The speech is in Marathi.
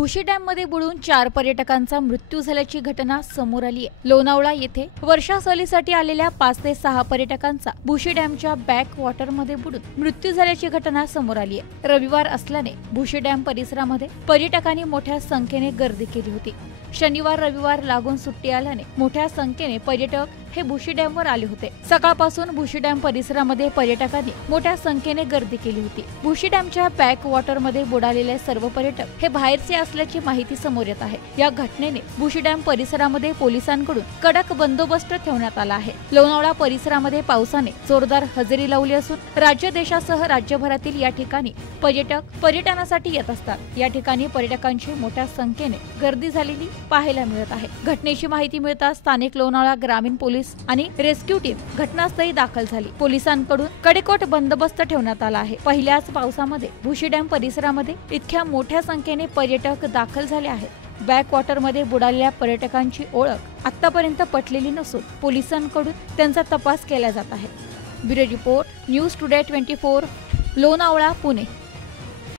भुशी डॅम मध्ये बुडून 4 पर्यटकांचा मृत्यू झाल्याची घटना समोर आली आहे। लोणावळा येथे वर्षा सहलीसाठी आलेल्या 5 ते 6 पर्यटकांचा भुशी डॅमच्या बॅक वॉटर मध्ये बुडून मृत्यू झाल्याची घटना समोर आली आहे। रविवार असल्याने भुशी डॅम परिसरामध्ये पर्यटकांनी मोठ्या संख्येने गर्दी केली होती। शनिवार रविवार लागून सुट्टी आल्याने मोठ्या संख्येने पर्यटक हे भुशी डॅमवर आले होते। सकाळपासून भुशी डॅम परिसरामध्ये पर्यटकांनी मोठ्या संख्येने गर्दी केली होती। भुशी डॅमच्या बॅक वॉटर मध्ये बुडालेले सर्व पर्यटक हे बाहेरचे असल्याची माहिती समोर येत आहे। या घटनेने भुशी डॅम परिसरामध्ये पोलिसांकडून कडक बंदोबस्त ठेवण्यात आला आहे। लोणावळा परिसरामध्ये पावसाने जोरदार हजेरी लावली असून राज्य देशासह राज्यभरातील या ठिकाणी पर्यटक पर्यटनासाठी येत असतात। या ठिकाणी पर्यटकांची मोठ्या संख्येने गर्दी झालेली पाहायला मिळत आहे। घटनेची माहिती मिळताच स्थानिक लोणावळा ग्रामीण पोलीस आणि रेस्क्यू टीम घटनास्थळी दाखल झाली। पोलिसांकडून कडेकोट बंदोबस्त ठेवण्यात आला आहे। पहिल्याच पावसामध्ये भुशी डॅम परिसरामध्ये इतक्या मोठ्या संख्येने पर्यटक दाखल झाले आहेत। बॅक वॉटर मध्ये बुडालेल्या पर्यटकांची ओळख आतापर्यंत पटलेली नसून पोलिसांकडून त्यांचा तपास केला जात आहे। Bureau report news today 24 Lonavala Pune.